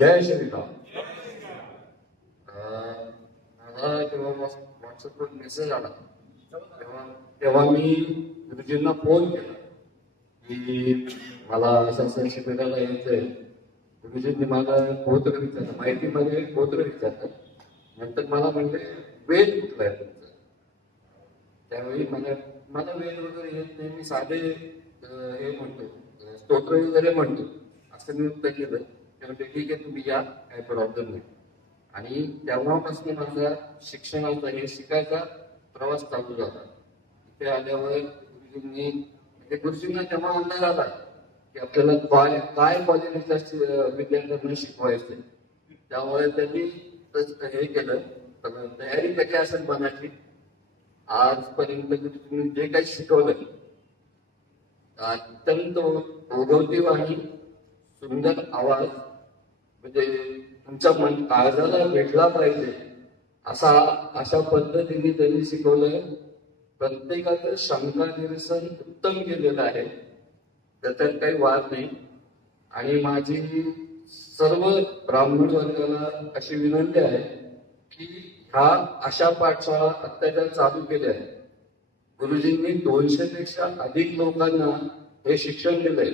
जय श्रीराम मला जेव्हा व्हॉट्सअपवर मेसेज आला तेव्हा तेव्हा मी गुरुजींना फोन केला की मला असं असं शिबिराला यायचंय गुरुजींनी मला गोत्र विचारलं माहितीमध्ये गोत्र विचारलं नंतर मला म्हणजे वेद कुठला आहे तुमचा त्यावेळी मला मला वेद वगैरे येत नाही मी साधे हे. म्हणतो स्तोत्र वगैरे म्हणतो असं मी उत्तर केलं तर म्हणते ठीक आहे तुम्ही या काही प्रॉब्लेम नाही. आणि तेव्हापासून माझा शिक्षणाचा हे शिकायचा प्रवास चालू झाला. इथे आल्यावर गुरुजींनी म्हणजे गुरुजींना तेव्हा अंदाज आला की आपल्याला काय काय कॉलेजच्या विद्यार्थ्यांना शिकवायचं त्यामुळे त्यांनी हे केलं. तर तयारी कशी असेल मनाची? आजपर्यंत तुम्ही जे काही शिकवलं अत्यंत ओघवतीव आणि सुंदर आवाज म्हणजे तुमच्या मन काळजाला भेटला पाहिजे. असा अशा पद्धतीने त्यांनी शिकवलं प्रत्येकाचं शंका निरसन उत्तम केलेलं आहे. त्याच्यात काही वाद नाही. आणि माझी सर्व ब्राह्मण वर्गाला अशी विनंती आहे की ह्या अशा पाठशाळा अत्याचार चालू केल्या आहेत. गुरुजींनी दोनशे पेक्षा अधिक लोकांना हे शिक्षण दिलंय.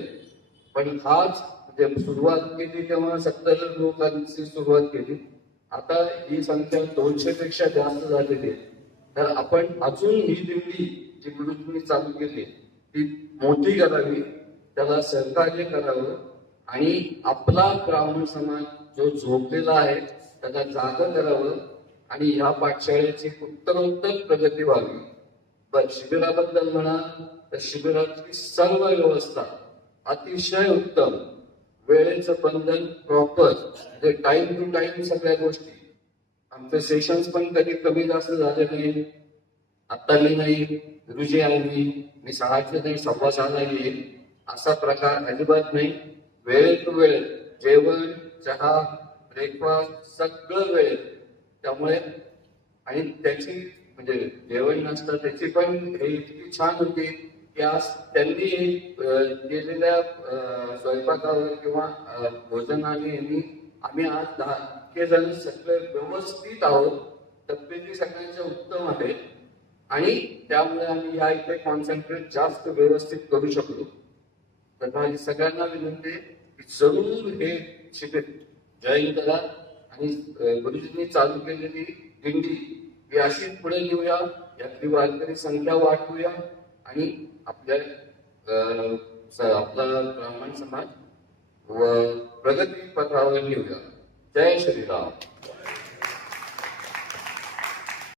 पण हाच म्हणजे सुरुवात केली तेव्हा सत्तर लोकांची सुरुवात केली. आता ही संख्या दोनशे पेक्षा जास्त झालेली आहे. तर आपण अजून ही दिंडी जी गुरुजींनी चालू केली ती मोठी करावी त्याला सहकार्य करावं आणि आपला ब्राह्मण समाज जो झोपलेला आहे त्याला जागा करावं आणि ह्या पाठशाळेची उत्तरोत्तर प्रगती व्हावी. पण शिबिराबद्दल म्हणा तर शिबिराची सर्व व्यवस्था अतिशय उत्तम. वेळेचं बंधन प्रॉपर म्हणजे टाइम टू टाइम सगळ्या गोष्टी. आमचे सेशन्स पण कधी कमी जास्त झाले नाही. आता मी नाही रुजी आहे मी मी सहाशे नाही सव्वा सहा येईल असा प्रकार अजिबात नाही. वेळ टू वेळ जेवण चहा ब्रेकफास्ट सगळं वेळ. त्यामुळे आणि त्याची म्हणजे जेवण नसतं त्याची पण हे इतकी छान होती. की त्यांनी केलेल्या स्वयंपाकावर किंवा भोजनाने यांनी आम्ही आज दहा इतके जण सगळे व्यवस्थित आहोत. तब्येती सगळ्यांच्या उत्तम आहेत. आणि त्यामुळे आम्ही या इथे कॉन्सन्ट्रेट जास्त व्यवस्थित करू शकलो. तर माझी सगळ्यांना विनंती की जरूर हे शिबिर जॉईन करा. आणि गुरुजींनी चालू केलेली दिंडी ही अशीच पुढे घेऊया. यातली वारकरी संख्या वाढवूया. आणि आपल्या आपला ब्राह्मण समाज व प्रगती पथावर नेऊया. जय श्रीराम.